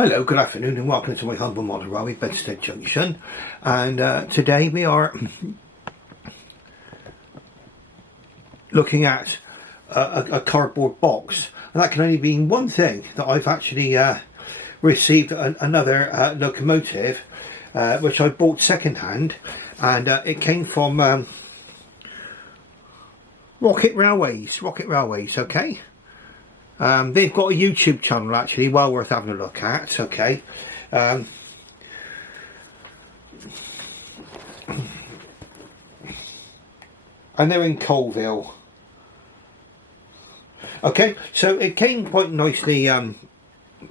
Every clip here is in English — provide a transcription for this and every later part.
Hello, good afternoon and welcome to my humble model railway, Bedstead Junction. And today we are looking at a cardboard box. And that can only mean one thing, that I've actually received another locomotive which I bought second hand, and it came from Rocket Railways, okay? They've got a YouTube channel actually, well worth having a look at, okay? And they're in Colville. Okay, so it came quite nicely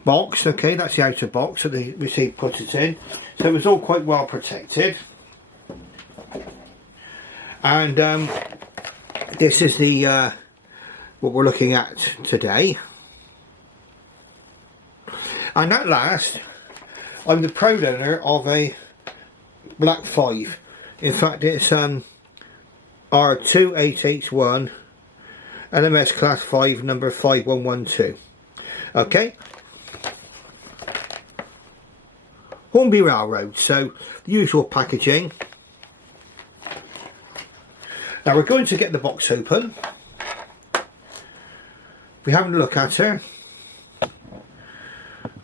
boxed, okay, that's the outer box that they received put it in. So it was all quite well protected. And this is the what we're looking at today. And at last, I'm the proud owner of a Black 5. In fact, it's R2881 LMS Class 5 number 5112. Okay. Hornby Railroad, so the usual packaging. Now we're going to get the box open. We're having a look at her,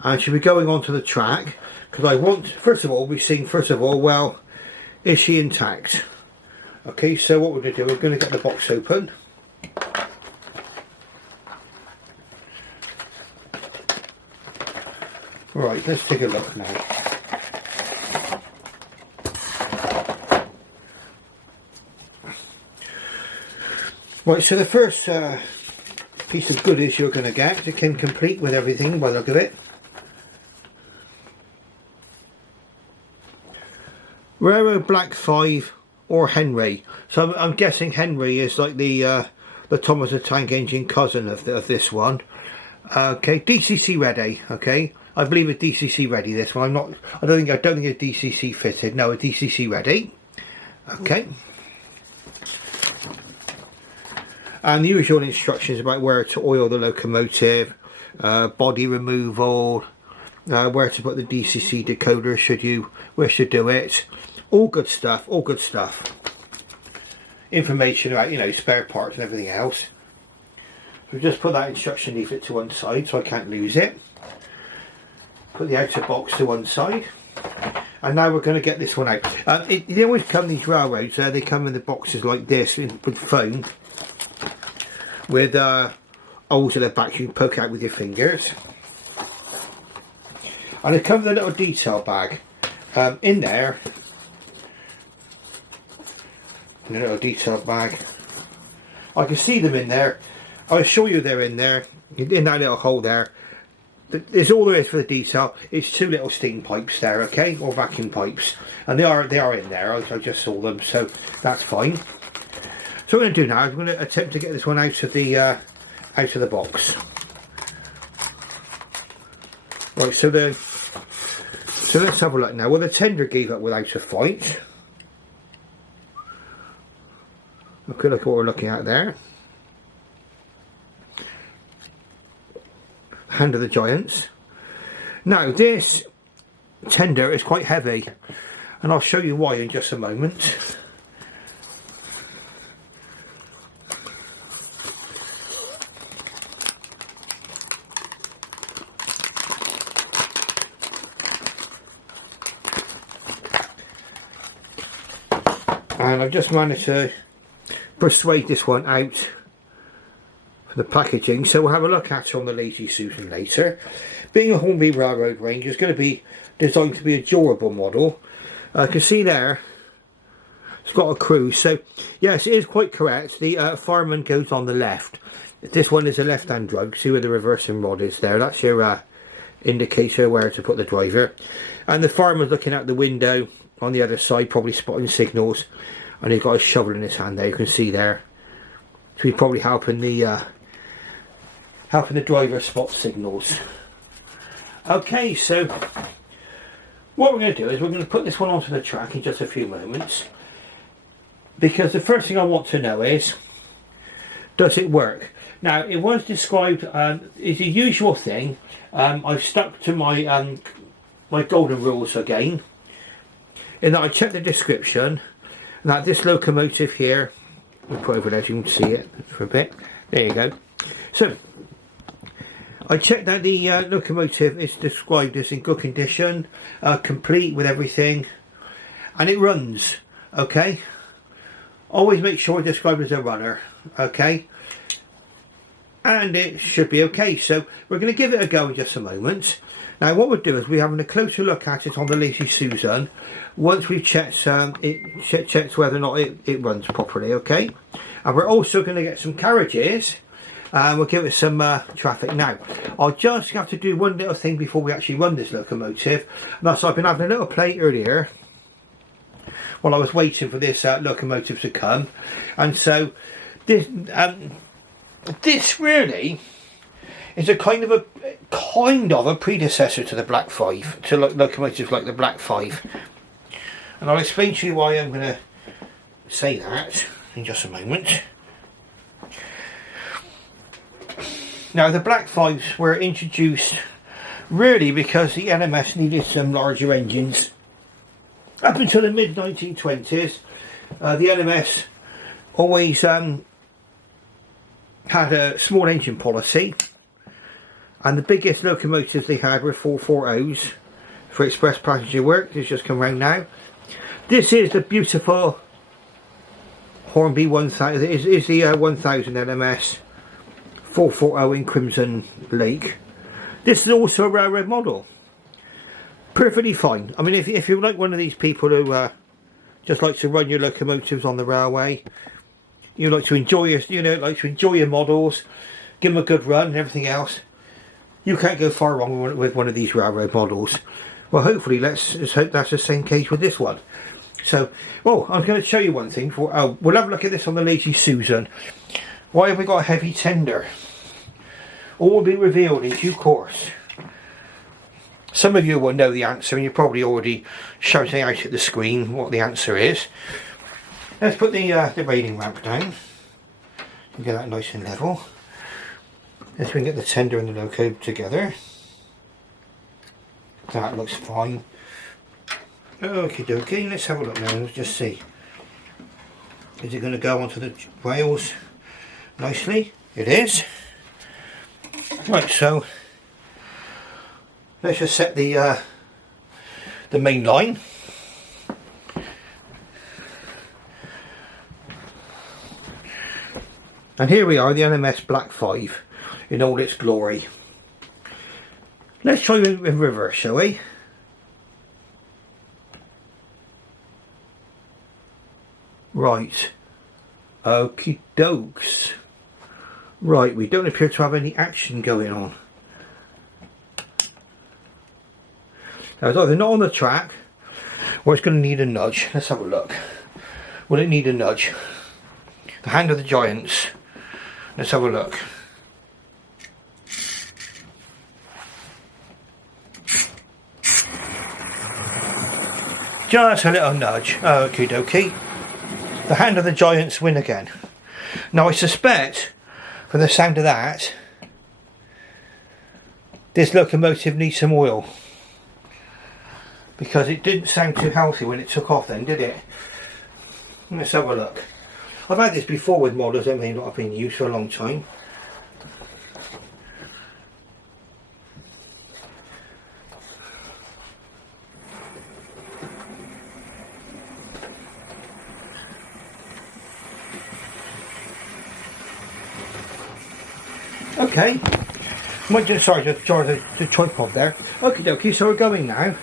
and she'll be going onto the track, because I want, first of all, well, is she intact? Okay, so what we're going to do, we're going to get the box open. Right, let's take a look now. Right, so the first piece of goodies you're going to get, it came complete with everything by the look of it. Railroad Black 5 or Henry. So I'm guessing Henry is like the Thomas the Tank Engine cousin of this one. Okay, DCC ready. Okay, I believe a DCC ready. This one. I don't think a DCC fitted. No, a DCC ready. Okay. And the usual instructions about where to oil the locomotive, body removal, where to put the DCC decoder should you wish to do it. All good stuff, all good stuff. Information about, you know, spare parts and everything else. So just put that instruction leaflet to one side so I can't lose it. Put the outer box to one side. And now we're going to get this one out. They always come, these railroads, they come in the boxes like this with foam, with holes in the back you can poke out with your fingers. And it comes with a little detail bag in there. In a little detail bag. I can see them in there. I'll show you they're in there. In that little hole there. There's all there is for the detail. It's two little steam pipes there, okay, or vacuum pipes, and they are in there. I just saw them, so that's fine. So what I'm going to do now is I'm going to attempt to get this one out of the box. Right, so let's have a look now. Well, the tender gave up without a fight. Okay, look at what we're looking at there. Hand of the Giants. Now this tender is quite heavy, and I'll show you why in just a moment. And I've just managed to persuade this one out for the packaging, so we'll have a look at her on the Lazy Susan later. Being a Hornby Railroad range, it's going to be designed to be a durable model. You can see there it's got a cruise, so yes, it is quite correct. The fireman goes on the left. This one is a left hand drive. See where the reversing rod is there, that's your indicator where to put the driver. And the fireman's looking out the window on the other side, probably spotting signals, and he's got a shovel in his hand there, you can see there. So he's probably helping the driver spot signals. Okay, so what we're going to do is we're going to put this one onto the track in just a few moments, because the first thing I want to know is, does it work? Now, it was described as the usual thing. I've stuck to my my golden rules again, in that I checked the description, and that this locomotive here, we'll put over there so you can see it for a bit. There you go. So, I checked that the locomotive is described as in good condition, complete with everything, and it runs, okay? Always make sure it's described as a runner, okay? And it should be okay. So we're going to give it a go in just a moment. Now what we'll do is we're having a closer look at it on the Lazy Susan once we've checked checked whether or not it runs properly, okay? And we're also going to get some carriages and we'll give it some traffic. Now I'll just have to do one little thing before we actually run this locomotive, and that's I've been having a little play earlier while I was waiting for this locomotive to come, and so this this really is a kind of a predecessor to the Black 5, to locomotives like the Black 5, and I'll explain to you why I'm going to say that in just a moment. Now the Black 5s were introduced really because the LMS needed some larger engines. Up until the mid 1920s, the LMS always had a small engine policy, and the biggest locomotives they had were 440s for express passenger work. This just come round now. This is the beautiful Hornby 1000. Is the 1000 LMS 440 in Crimson Lake. This is also a railroad model. Perfectly fine. I mean, if you're like one of these people who just like to run your locomotives on the railway, you like to enjoy your models, give them a good run and everything else, you can't go far wrong with one of these railroad models. Well, hopefully let's hope that's the same case with this one. So, well, I'm going to show you one thing. We'll have a look at this on the Lazy Susan. Why have we got a heavy tender? All will be revealed in due course. Some of you will know the answer, and you're probably already shouting out at the screen what the answer is. Let's put the railing ramp down and get that nice and level. Let's bring get the tender and the loco together. That looks fine. Okie dokie, let's have a look now. Let's just see. Is it going to go onto the rails nicely? It is. Right, so let's just set the main line. And here we are, the LMS Black 5 in all its glory. Let's try in reverse, shall we? Right. Okie dokes. Right, we don't appear to have any action going on. Now it's either not on the track or it's going to need a nudge. Let's have a look. Will it need a nudge? The hand of the giants. Let's have a look. Just a little nudge. Okie dokie. The hand of the giants win again. Now I suspect from the sound of that, this locomotive needs some oil, because it didn't sound too healthy when it took off then, did it? Let's have a look. I've had this before with models that may not have been used for a long time. Okay, might just sorry to jar the tripod there. Okie dokie, so we're going now.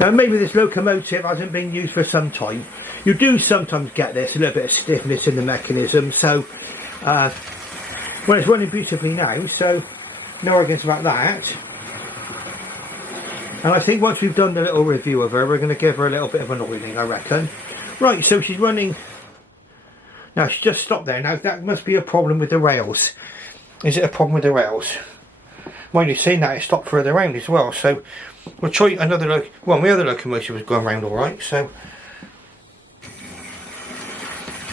Now maybe this locomotive hasn't been used for some time. You do sometimes get this, a little bit of stiffness in the mechanism, so well, it's running beautifully now, so no arguments about that. And I think once we've done the little review of her, we're going to give her a little bit of an oiling, I reckon. Right, so she's running. Now she just stopped there. Now that must be a problem with the rails. Is it a problem with the rails? Mind you, saying that, it stopped further around as well, so we'll try another well, my other locomotive was going around alright, so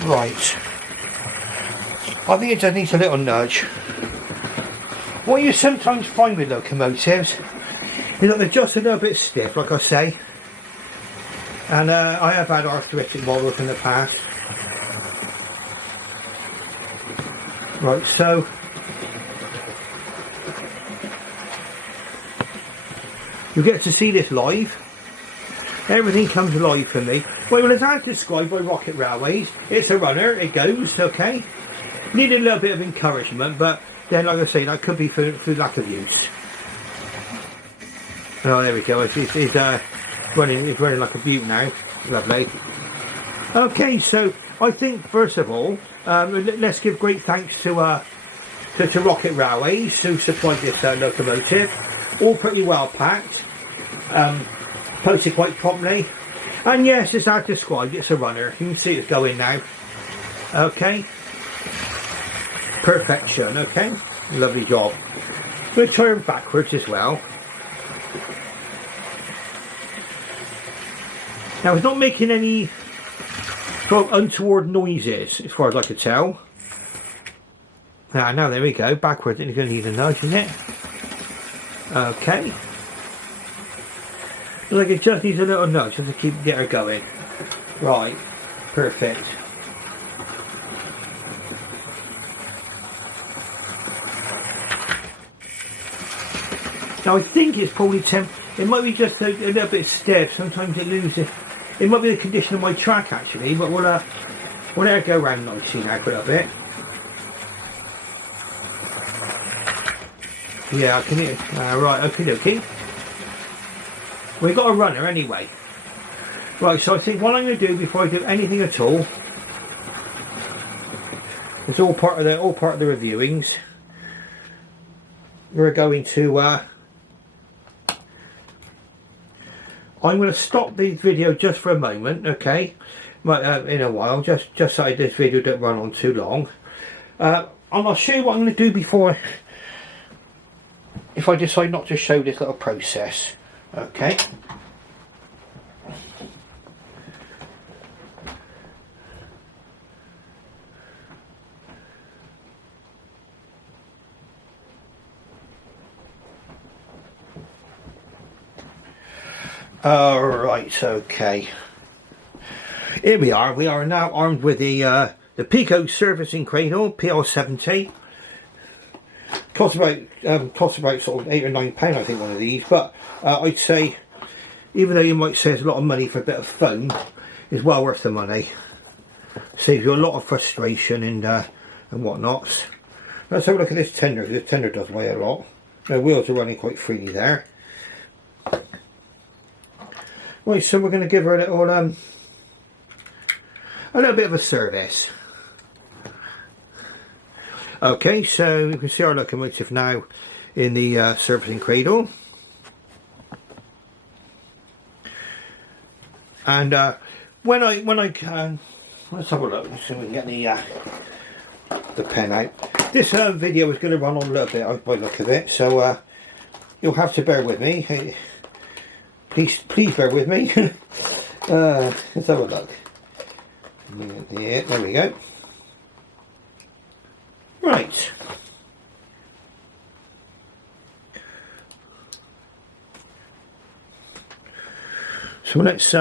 right. I think it just needs a little nudge. What you sometimes find with locomotives is that they're just a little bit stiff, like I say. And I have had arthritic models in the past. Right, so you get to see this live. Everything comes live for me. Well, as described by Rocket Railways, it's a runner, it goes, okay. Needed a little bit of encouragement, but then, like I say, that could be through lack of use. Oh, there we go. He's running like a beaut now. Lovely. Okay, so I think first of all, let's give great thanks to Rocket Railways who supplied this locomotive. All pretty well packed. Posted quite promptly. And yes, as I've described, it's a runner. You can see it's going now. Okay. Perfection, okay. Lovely job. We'll turn backwards as well. Now it's not making any sort of untoward noises as far as I could tell. Now there we go, backwards. It's going to need a nudge, isn't it? Okay. Looks like it just needs a little nudge just to get her going. Right, perfect. Now I think it's probably it might be just a little bit stiff. Sometimes it loses. It might be the condition of my track actually, but we'll let it go around nicely now for a bit. Yeah, I can hear. Right, okay. We've got a runner anyway. Right, so I think what I'm going to do before I do anything at all, it's all part of the reviewings. We're going to. I'm going to stop the video just for a moment, okay? In a while, just so this video don't run on too long. And I'll show you what I'm going to do before, if I decide not to show this little process, okay? Alright, okay. Here we are. We are now armed with the Pico servicing cradle, PL70. Costs about sort of £8 or £9, I think, one of these. But I'd say, even though you might say it's a lot of money for a bit of foam, it's well worth the money. Saves you a lot of frustration and whatnots. Let's have a look at this tender, because this tender does weigh a lot. The wheels are running quite freely there. Right, so we're going to give her a little bit of a service. Okay, so you can see our locomotive now in the servicing cradle. And when I can, let's have a look. Let's see if we can get the pen out. This video is going to run on a little bit by the look of it, so you'll have to bear with me. Please bear with me. Let's have a look. Yeah, there we go. Right. So let's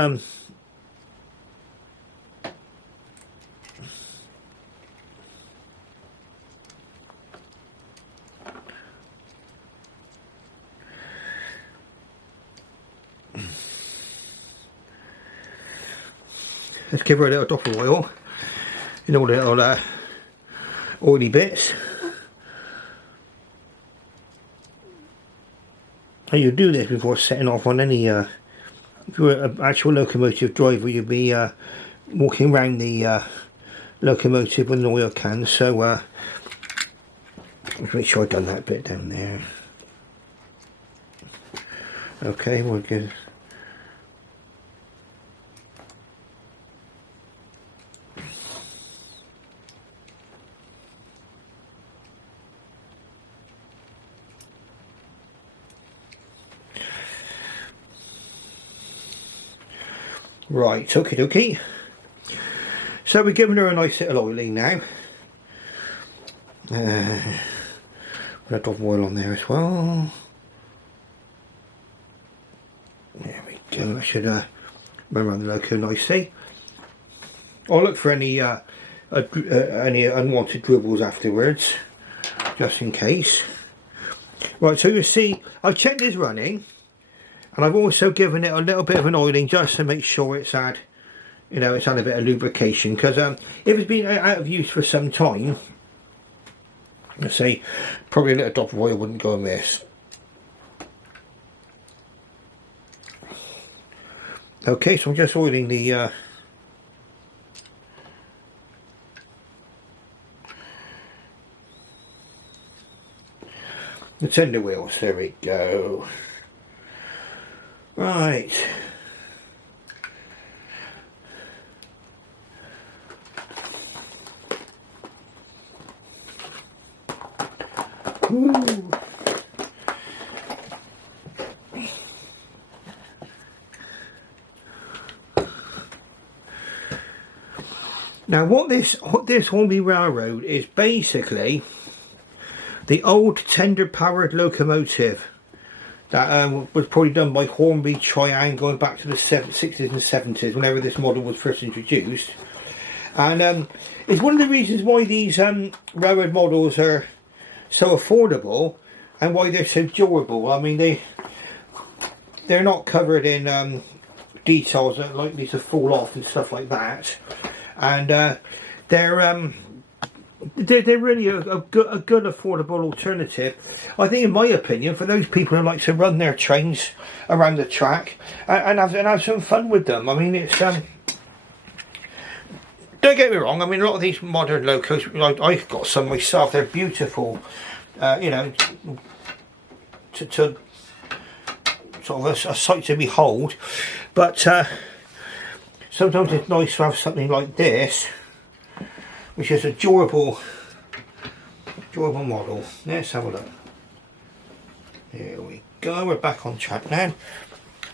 give her a little drop of oil in all the little oily bits. And you do this before setting off on any, if you're an actual locomotive driver, you'd be walking around the locomotive with an oil can. So let's make sure I've done that bit down there. Okay, we're good. Right, okie dokie. So we're giving her a nice little oiling now. Put a drop of oil on there as well. There we go. That should run around the loco nicely. I'll look for any unwanted dribbles afterwards, just in case. Right, so you see, I've checked this running, and I've also given it a little bit of an oiling just to make sure it's had, you know, it's had a bit of lubrication. Because if it's been out of use for some time, let's say, probably a little drop of oil wouldn't go amiss. Okay, so I'm just oiling the tender wheels. There we go. Right. Ooh. Now what this Hornby Railroad is basically the old tender powered locomotive that was probably done by Hornby Triangle going back to the 60s and 70s, whenever this model was first introduced. And it's one of the reasons why these railroad models are so affordable and why they're so durable. I mean, they're not covered in details that are likely to fall off and stuff like that. And they're really a good affordable alternative, I think, in my opinion, for those people who like to run their trains around the track and have some fun with them. I mean, it's don't get me wrong, I mean, a lot of these modern locos, like I've got some myself, they're beautiful, you know, to sort of a sight to behold, but sometimes it's nice to have something like this, which is a durable model. Let's have a look. Here we go, we're back on track now.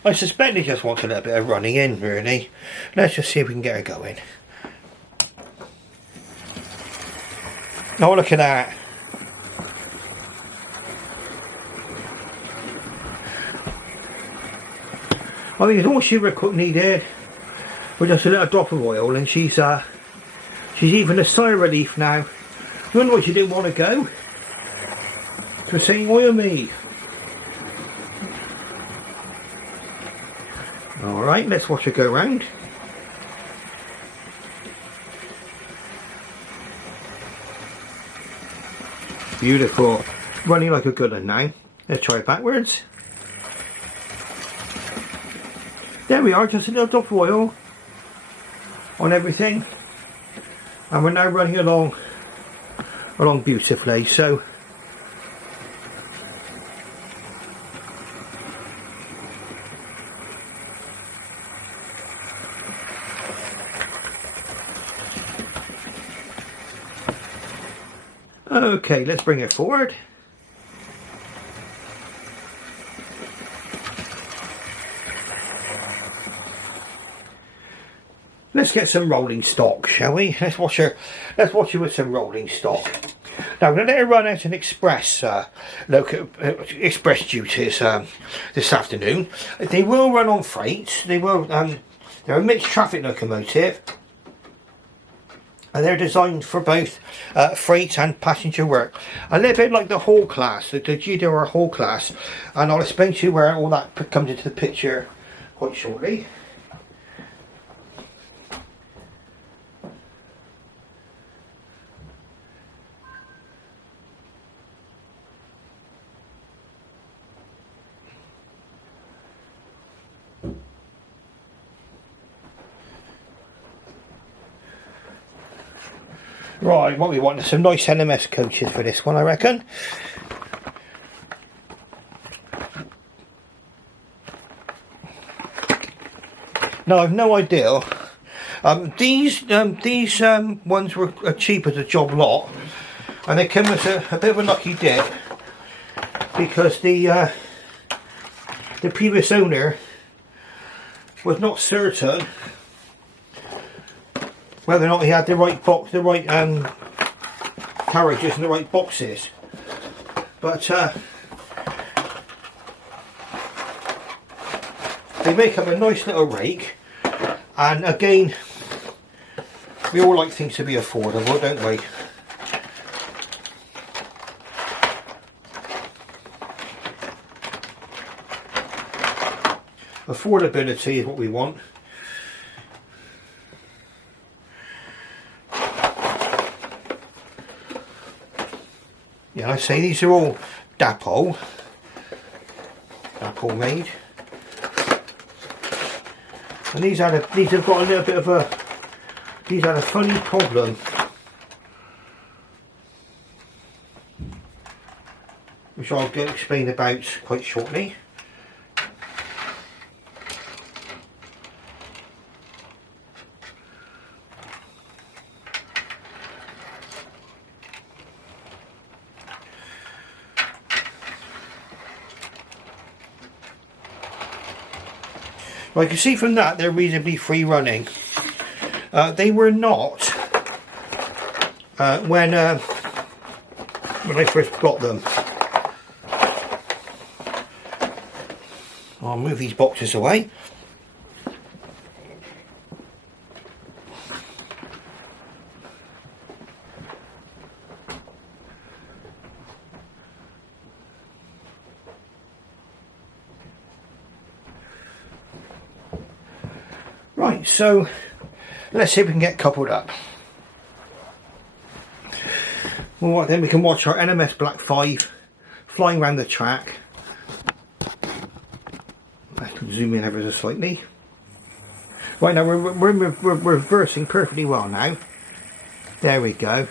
I suspect he just wants a little bit of running in, really. Let's just see if we can get her going. Oh, look at that. I mean, all she needed was just a little drop of oil, and she's even a sigh of relief now. I wonder why she didn't want to go. So we're saying, oil me. Alright, let's watch her go round. Beautiful. Running like a good one now. Let's try it backwards. There we are, just a little drop of oil on everything. And we're now running along beautifully. So okay, let's bring it forward. Let's get some rolling stock, shall we? Let's watch her with some rolling stock. Now, we're going to let her run out an express duties this afternoon. They will run on freight. They will. They're a mixed traffic locomotive, and they're designed for both freight and passenger work. A little bit like the Hall class, the GWR Hall class, and I'll explain to you where all that comes into the picture quite shortly. Right, what we want is some nice LMS coaches for this one, I reckon. Now, I've no idea. These ones were cheap as a job lot, and they came with a bit of a lucky dip, because the previous owner was not certain whether or not he had the right box, the right carriages in the right boxes. But they make up a nice little rake, and again, we all like things to be affordable, don't we? Affordability is what we want. Yeah, I say these are all Dapol made, and these have got a little bit of a funny problem. Which I'll explain about quite shortly. Well, you can see from that they're reasonably free running. They were not when I first got them. I'll move these boxes away. Right, so let's see if we can get coupled up. Well, then we can watch our LMS Black 5 flying around the track. I can zoom in ever so slightly. Right, now we're reversing perfectly well now. There we go.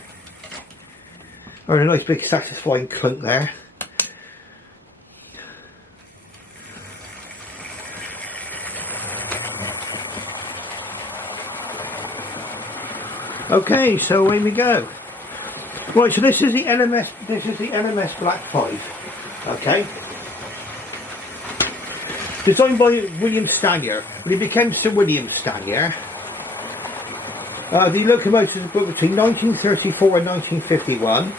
Oh, a nice big satisfying clunk there. Okay, so away we go. Right, so this is the LMS. This is the LMS Black 5. Okay. Designed by William Stanier. Well, he became Sir William Stanier. The locomotives were built between 1934 and 1951.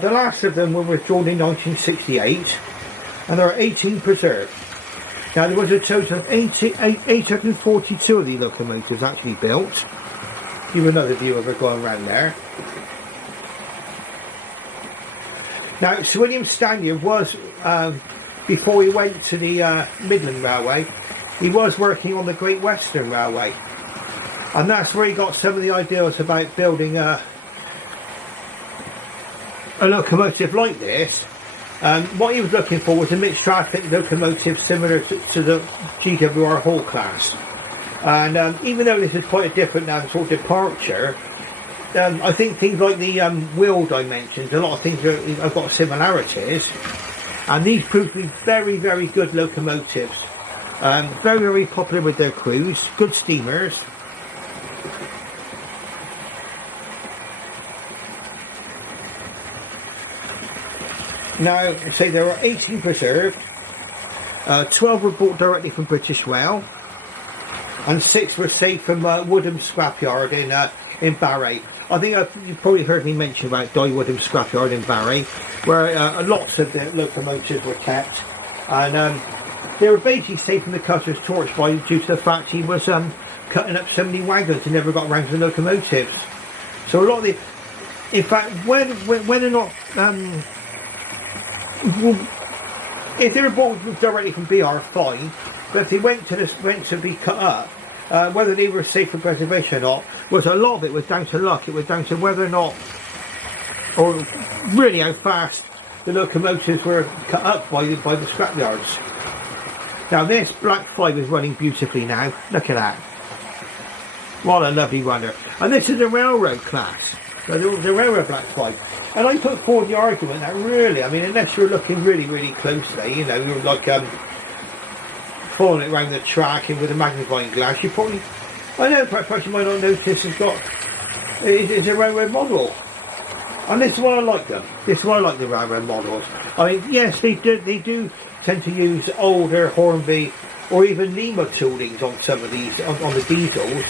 The last of them were withdrawn in 1968, and there are 18 preserved. Now there was a total of 842 of the locomotives actually built. Give you another view of it going around there. Now, Sir William Stanier was, before he went to the Midland Railway, he was working on the Great Western Railway. And that's where he got some of the ideas about building a locomotive like this. What he was looking for was a mixed traffic locomotive similar to the GWR Hall class. And even though this is quite a different sort of departure, I think things like the wheel dimensions, a lot of things have got similarities, and these proved to be very, very good locomotives. Very, very popular with their crews, good steamers. Now, say there are 18 preserved, 12 were bought directly from British Rail, and 6 were saved from Woodham Scrapyard in Barry. I think you've probably heard me mention about Woodham Scrapyard in Barry, where lots of the locomotives were kept, and they were basically saved from the cutter's torch due to the fact he was cutting up so many wagons and never got around to the locomotives. So a lot of the, in fact, when they're not, if they were bought directly from BR, fine. But if they went to be cut up, whether they were safe for preservation or not, was a lot of it was down to luck. It was down to whether or not, or really how fast the locomotives were cut up by the scrapyards. Now this Black 5 is running beautifully now. Look at that. What a lovely runner. And this is the railroad class. The railroad Black 5. And I put forward the argument that really, I mean, unless you're looking really, really closely, you know, you're like following it around the track and with a magnifying glass, you probably, I know perhaps you might not notice it's a railroad model. And this is why I like them. This is why I like the railroad models. I mean, yes, they do tend to use older Hornby or even Lima toolings on some of these, on the diesels.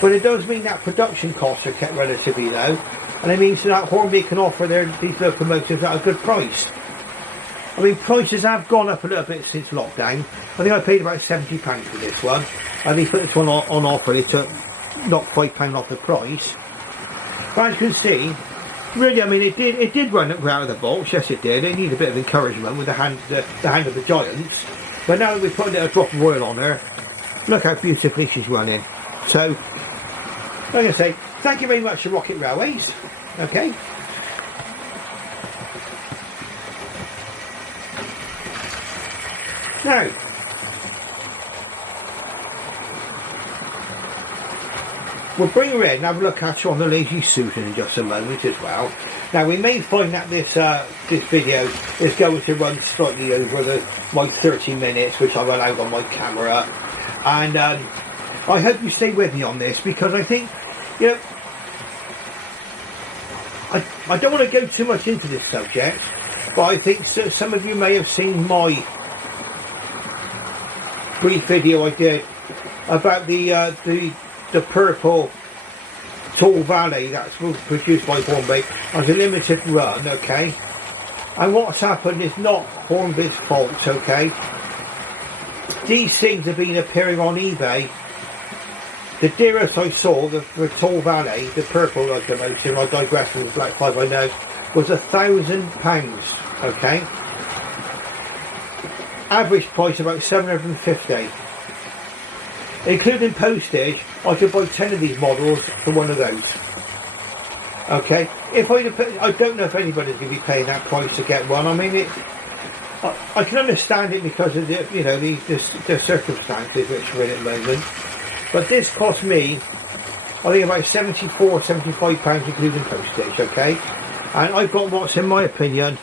But it does mean that production costs are kept relatively low. and it means that Hornby can offer these locomotives at a good price. I mean, prices have gone up a little bit since lockdown. I think I paid about £70 for this one, and they put this one on offer. They took knocked £5 off the price. But as you can see, really, I mean, it did run out of the box. Yes, it did. It needed a bit of encouragement with the hand of the giants. But now that we've put a little drop of oil on her, look how beautifully she's running. So, like I say, thank you very much to Rocket Railways. Okay. Now, we'll bring her in and have a look at her on the Lazy Susan in just a moment as well. Now, we may find that this video is going to run slightly over my 30 minutes, which I've allowed on my camera. And I hope you stay with me on this, because I think, you know, I don't want to go too much into this subject, but I think some of you may have seen my brief video I did about the purple Tall Valley that's produced by Hornby as a limited run, okay? And what's happened is not Hornby's fault, okay? These things have been appearing on eBay. The dearest I saw, the Tall Valley, the purple locomotive, I digress from the Black 5 I know, was £1,000, okay? Average price about £750. Including postage, I could buy 10 of these models for one of those. Okay, if I don't know if anybody's going to be paying that price to get one. I mean, I can understand it because of the, you know, the circumstances which we're in at the moment. But this cost me, I think, about £74–75 including postage. Okay, and I've got what's, in my opinion,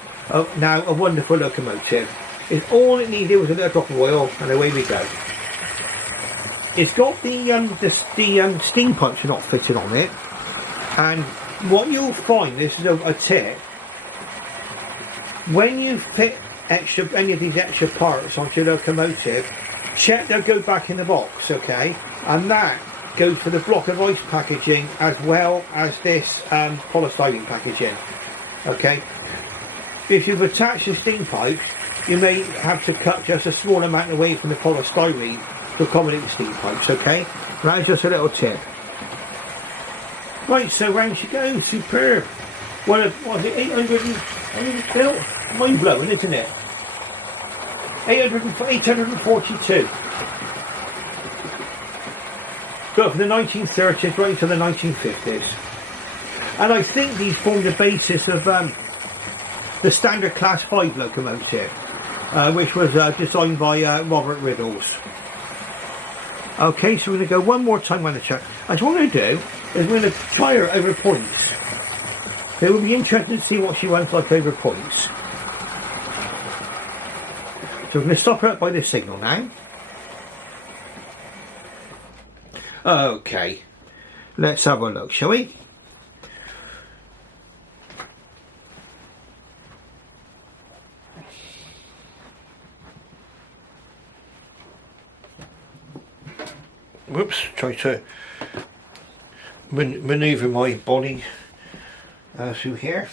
now a wonderful locomotive. It's all it needed was a little drop of oil, and away we go. It's got the steam pipes are not fitted on it, and what you'll find, this is a tip, when you fit any of these extra parts onto your locomotive, check they'll go back in the box, okay? And that goes for the block of ice packaging as well as this polystyrene packaging, okay? If you've attached the steam pipes, you may have to cut just a small amount away from the polystyrene to accommodate the steam pipes, okay? That's just a little tip. Right, so round she goes, superb. What was it, 800 built? Mind blowing, isn't it? 842. But from the 1930s right to the 1950s. And I think these form the basis of the standard Class 5 locomotive, which was designed by Robert Riddles. Okay, so we're going to go one more time on the chart. And what we're going to do is we're going to try her over points. It will be interesting to see what she runs like over points. So we're going to stop her up by this signal now. Okay, let's have a look, shall we? Whoops, try to maneuver my body through here.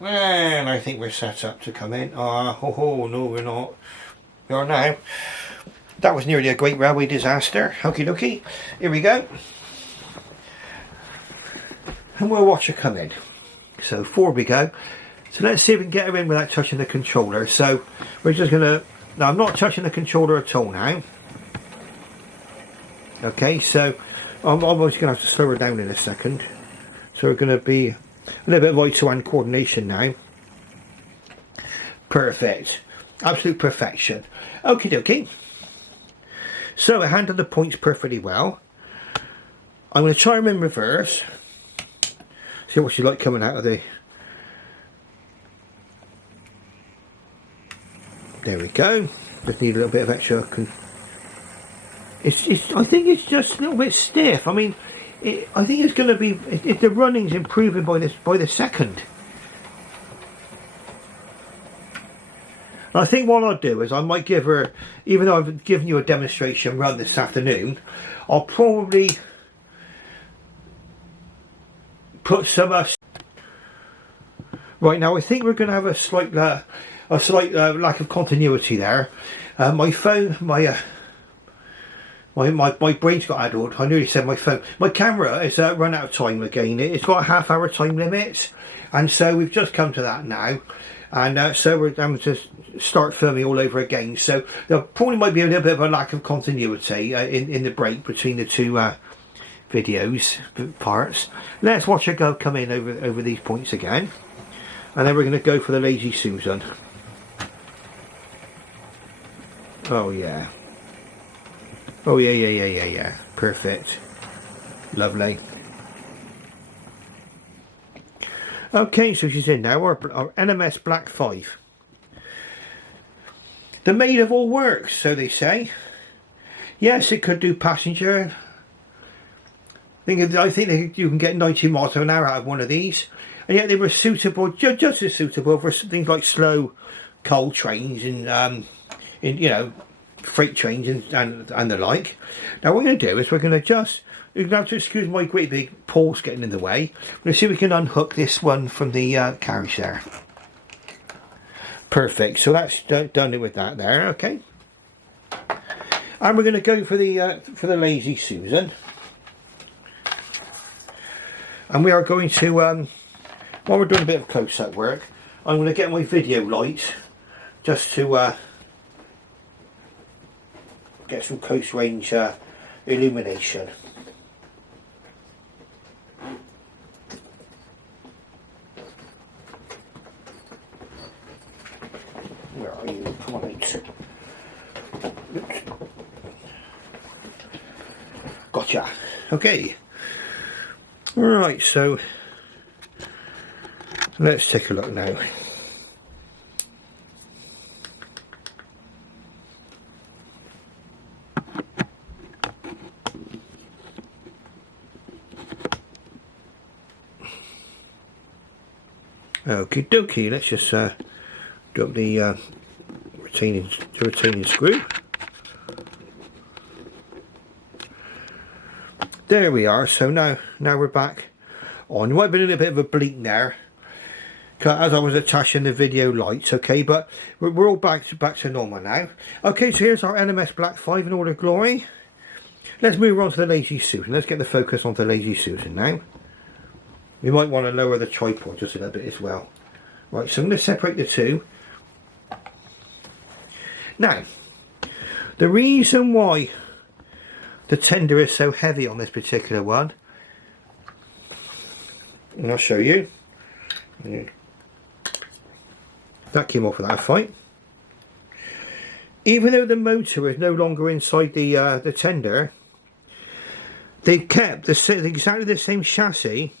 And I think we're set up to come in. Oh, no, we're not. We are now. That was nearly a great railway disaster. Okie dokie. Here we go. And we'll watch her come in. So forward we go. So let's see if we can get her in without touching the controller. So we're just going to... Now, I'm not touching the controller at all now. Okay, so I'm almost going to have to slow her down in a second. So we're going to be a little bit of right-to-hand coordination now. Perfect. Absolute perfection. Okie dokie. So I handled the points perfectly well. I'm going to try them in reverse. See what she's like coming out of the... There we go. Just need a little bit of extra. I think it's just a little bit stiff. I mean, I think it's going to be. If the running's improving by the second. And I think what I'll do is I might give her, even though I've given you a demonstration run this afternoon, I'll probably put some right now. I think we're going to have a slight lack of continuity there. My phone, my brain's got addled. I nearly said my phone. My camera is run out of time again. It's got a half-hour time limit, and so we've just come to that now, and so we're having to start filming all over again. So there probably might be a little bit of a lack of continuity in the break between the two videos parts. Let's watch her go come in over these points again, and then we're going to go for the Lazy Susan. Oh yeah. Oh yeah. Perfect. Lovely. Okay, so she's in now. Our LMS Black 5. The maid of all works, so they say. Yes, it could do passenger. I think you can get 90 miles an hour out of one of these, and yet they were suitable, just as suitable for things like slow coal trains and you know, freight trains and the like. Now what we're going to do is we're going to just, you're going to have to excuse my great big paws getting in the way. We're going to see if we can unhook this one from the carriage there. Perfect, so that's done it with that there. Okay, and we're going to go for the Lazy Susan, and we are going to while we're doing a bit of close-up work, I'm going to get my video light just to get some close range illumination. Where are you? Come on out. Gotcha. Okay. Right, so let's take a look now. Okie dokie, let's just drop the retaining screw. There we are. So now we're back on. There might have been a little bit of a bleak there as I was attaching the video lights, okay, but we're all back to normal now. Okay, so here's our LMS Black 5 in all their glory. Let's move on to the Lazy Susan. Let's get the focus on the Lazy Susan now. We might want to lower the tripod just a little bit as well. Right, so I'm going to separate the two. Now, the reason why the tender is so heavy on this particular one, and I'll show you. That came off without a fight. Even though the motor is no longer inside the tender, they kept exactly the same chassis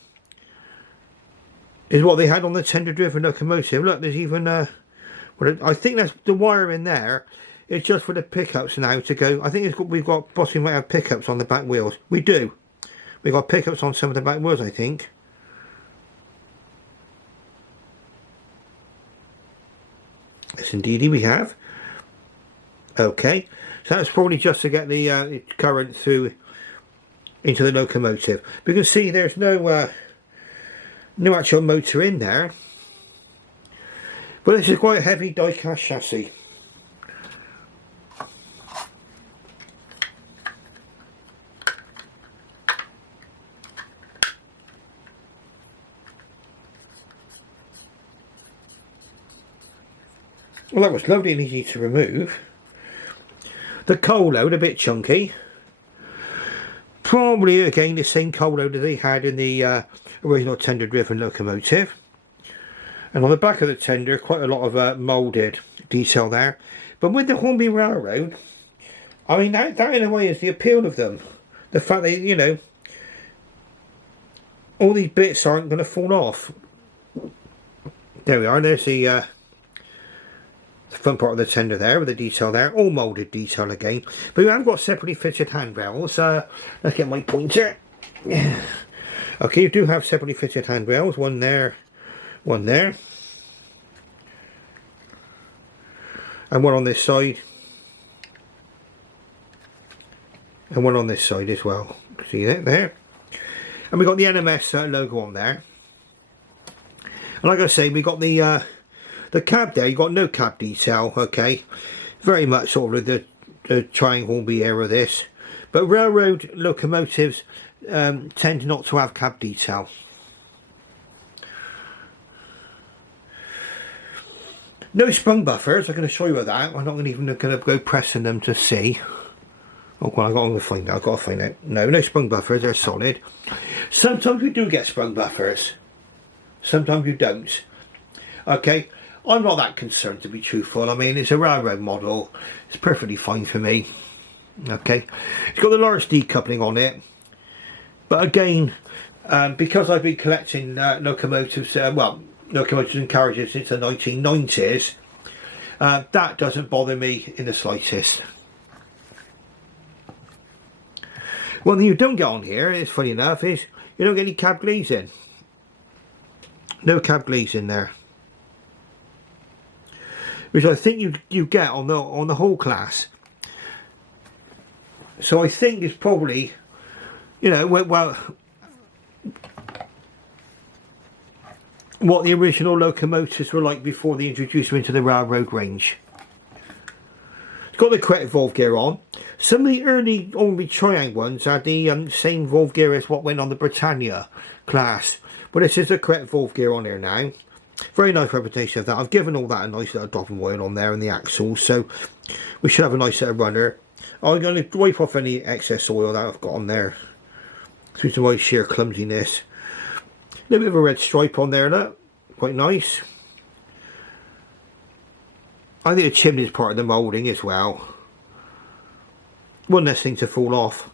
is what they had on the tender driven locomotive. Look, there's even I think that's the wire in there. It's just for the pickups now to go. I think we've got possibly might have pickups on the back wheels. We do. We've got pickups on some of the back wheels, I think. Yes, indeedy we have. Okay, so that's probably just to get the current through into the locomotive. We can see there's no actual motor in there, but this is quite a heavy die-cast chassis. Well, that was lovely and easy to remove. The coal load a bit chunky. Probably again the same coal load that they had in the original tender driven locomotive. And on the back of the tender, quite a lot of moulded detail there. But with the Hornby Railroad, I mean that in a way is the appeal of them. The fact that, you know, all these bits aren't going to fall off. There we are. There's the front part of the tender there with the detail there, all moulded detail again. But we have got separately fitted handrails. Let's get my pointer. Yeah. Okay, you do have separately fitted handrails. One there, and one on this side, and one on this side as well. See that there? And we got the LMS logo on there. And like I say, we got the cab there. You got no cab detail. Okay, very much sort of the triangle Hornby era this, but railroad locomotives tend not to have cab detail. No sprung buffers. I'm going to show you that. I'm not even going to go pressing them to see. Oh, well, I've got to find out. I've got to find out. No sprung buffers. They're solid. Sometimes we do get sprung buffers. Sometimes you don't. Okay, I'm not that concerned, to be truthful. I mean, it's a railroad model. It's perfectly fine for me. Okay, it's got the large decoupling on it. But again, because I've been collecting locomotives, locomotives and carriages since the 1990s, that doesn't bother me in the slightest. One thing you don't get on here, it's funny enough, is you don't get any cab glazing. No cab glazing there, which I think you get on the whole class. So I think it's probably, you know, well, what the original locomotives were like before they introduced them into the railroad range. It's got the correct valve gear on. Some of the early Hornby triangle ones had the same valve gear as what went on the Britannia class. But this is the correct valve gear on here now. Very nice reputation of that. I've given all that a nice little drop of oil on there and the axles, so we should have a nice little runner. I'm going to wipe off any excess oil that I've got on there through to my sheer clumsiness. A little bit of a red stripe on there, look, quite nice. I think the chimney is part of the moulding as well. One less thing to fall off.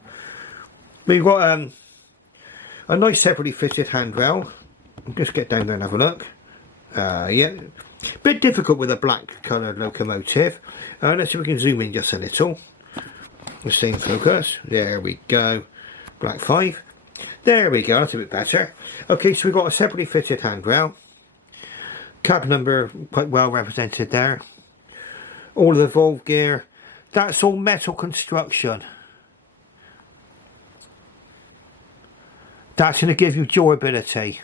We've got a nice separately fitted handrail. Just get down there and have a look. Yeah, bit difficult with a black coloured locomotive. Let's see if we can zoom in just a little. Let's stay in focus. There we go. Black 5. There we go, that's a bit better. Okay, so we've got a separately fitted handrail. Cab number quite well represented there. All of the valve gear. That's all metal construction. That's going to give you durability.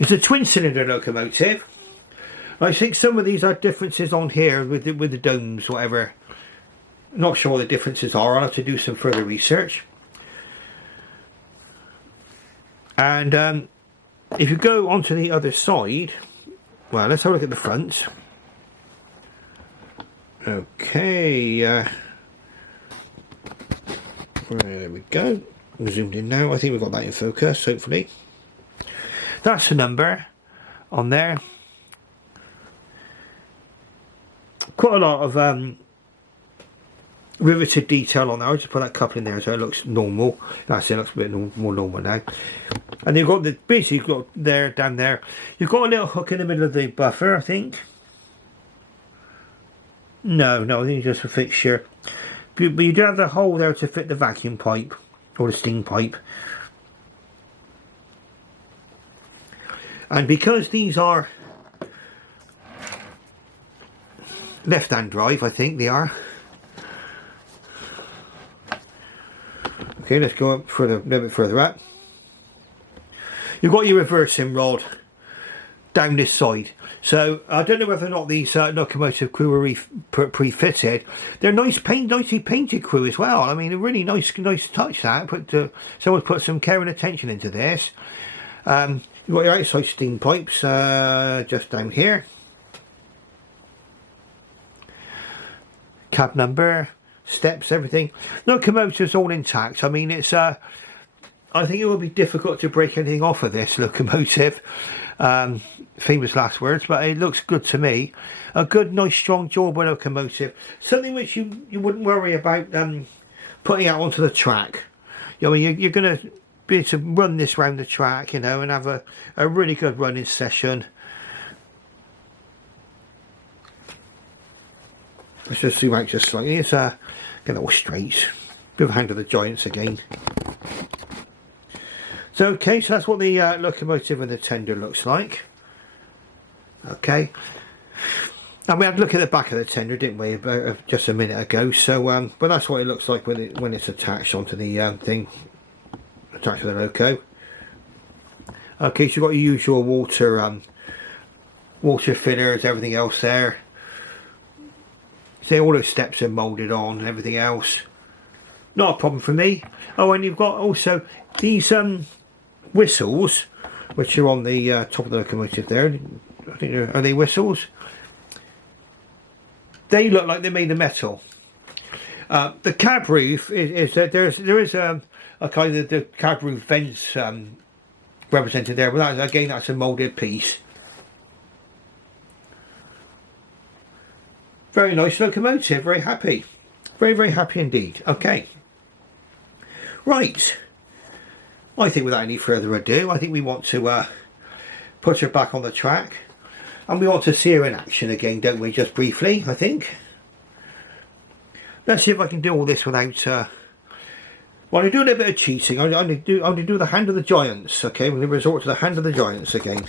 It's a twin cylinder locomotive. I think some of these are differences on here with the domes, whatever. Not sure what the differences are. I'll have to do some further research. And if you go onto the other side, well, let's have a look at the front. Okay, there we go. We're zoomed in now. I think we've got that in focus, hopefully. That's the number on there. Quite a lot of riveted detail on there. I'll just put that couple in there so it looks normal. That's it, looks a bit more normal now. And you've got the, basically you've got there, down there, you've got a little hook in the middle of the buffer, I think. No, I think it's just a fixture. But you do have the hole there to fit the vacuum pipe or the steam pipe. And because these are left-hand drive, I think they are. Okay, let's go up further, a little bit further up. You've got your reversing rod down this side. So I don't know whether or not these locomotive crew are pre-fitted. They're nicely painted crew as well. I mean, a really nice touch that. Someone put some care and attention into this. You've got your outside steam pipes just down here. Cab number, steps, everything. Locomotive's all intact. I mean, it's I think it will be difficult to break anything off of this locomotive. Famous last words, but it looks good to me. A good, nice, strong, durable locomotive. Something which you wouldn't worry about putting out onto the track. You know, you're going to be able to run this round the track, you know, and have a really good running session. Let's just zoom out just slightly. It's get it all straight. Bit of a hand of the giants again. So okay, so that's what the locomotive and the tender looks like. Okay, and we had a look at the back of the tender, didn't we, about just a minute ago. So, but that's what it looks like when it's attached onto the thing. attached to the loco. Okay, so you've got your usual water fillers, everything else there. So all those steps are moulded on and everything else. Not a problem for me. Oh, and you've got also these whistles, which are on the top of the locomotive there. I think are they whistles? They look like they're made of metal. The cab roof is there is a kind of the cab roof vents represented there, but that, again, that's a moulded piece. Very nice locomotive, very happy. Very, very happy indeed. Okay. Right. I think without any further ado, I think we want to put her back on the track. And we want to see her in action again, don't we? Just briefly, I think. Let's see if I can do all this without... well, I'm going to do a little bit of cheating. I'm going to do the Hand of the Giants, okay? We're going to resort to the Hand of the Giants again.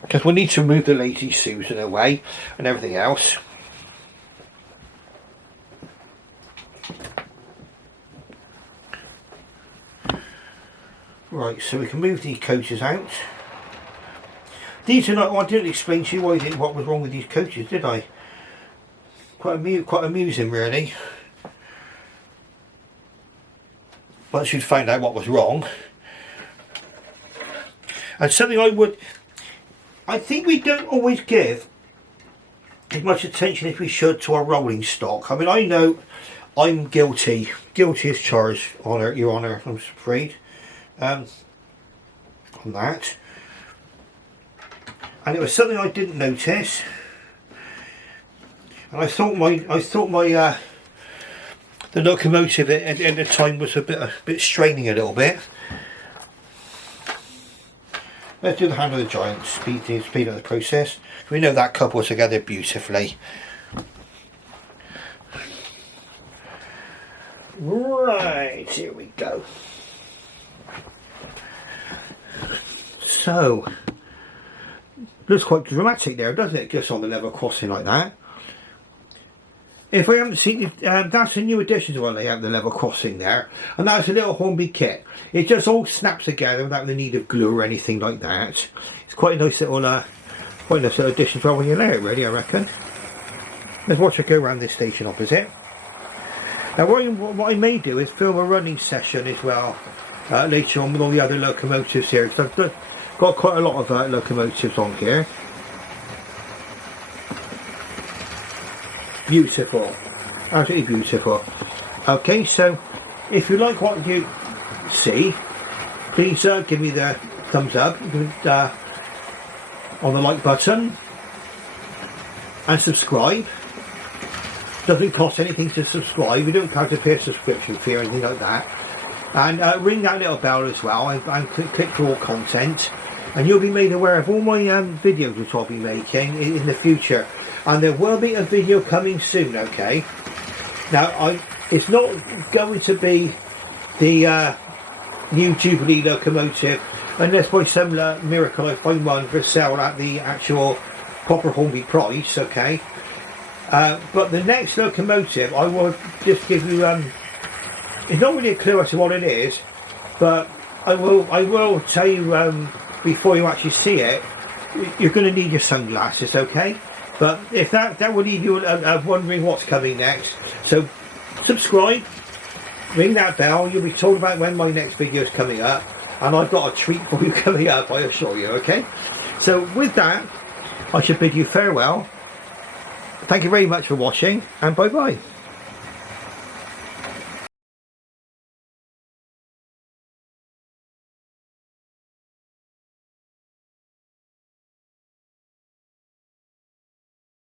Because we need to move the Lazy Susan away and everything else. Right, so we can move these coaches out. These are not... Well, I didn't explain to you what was wrong with these coaches, did I? Quite amusing, really. Once you'd found out what was wrong. And something I think we don't always give as much attention as we should to our rolling stock. I mean, I know I'm guilty as charged, Your Honour, I'm afraid, on that. And it was something I didn't notice, and I thought the locomotive at the time was a bit straining a little bit. Let's do the Hand of the Giants, speed up the process. We know that couples together beautifully. Right, here we go. So, looks quite dramatic there, doesn't it? Just on the level crossing like that. If I haven't seen it, that's a new addition to our layout, the level crossing there. And that's a little Hornby kit. It just all snaps together without the need of glue or anything like that. It's quite a nice little, addition to our layout, really, I reckon. Let's watch it go around this station opposite. Now, what I may do is film a running session as well later on with all the other locomotives here, because I've got quite a lot of locomotives on here. Beautiful, absolutely beautiful. Okay, so if you like what you see, please give me the thumbs up on the like button and subscribe. Doesn't cost anything to subscribe. We don't have to pay a subscription fee or anything like that. And ring that little bell as well and click for all content, and you'll be made aware of all my videos which I'll be making in the future. And there will be a video coming soon, okay? Now, it's not going to be the new Jubilee locomotive unless by some miracle I find one for sale at the actual proper Hornby price, okay? But the next locomotive, I will just give you, it's not really a clue as to what it is, but I will tell you before you actually see it, you're going to need your sunglasses, okay? But if that will leave you wondering what's coming next, so subscribe, ring that bell, you'll be told about when my next video is coming up, and I've got a treat for you coming up, I assure you, okay? So with that, I should bid you farewell. Thank you very much for watching, and bye bye.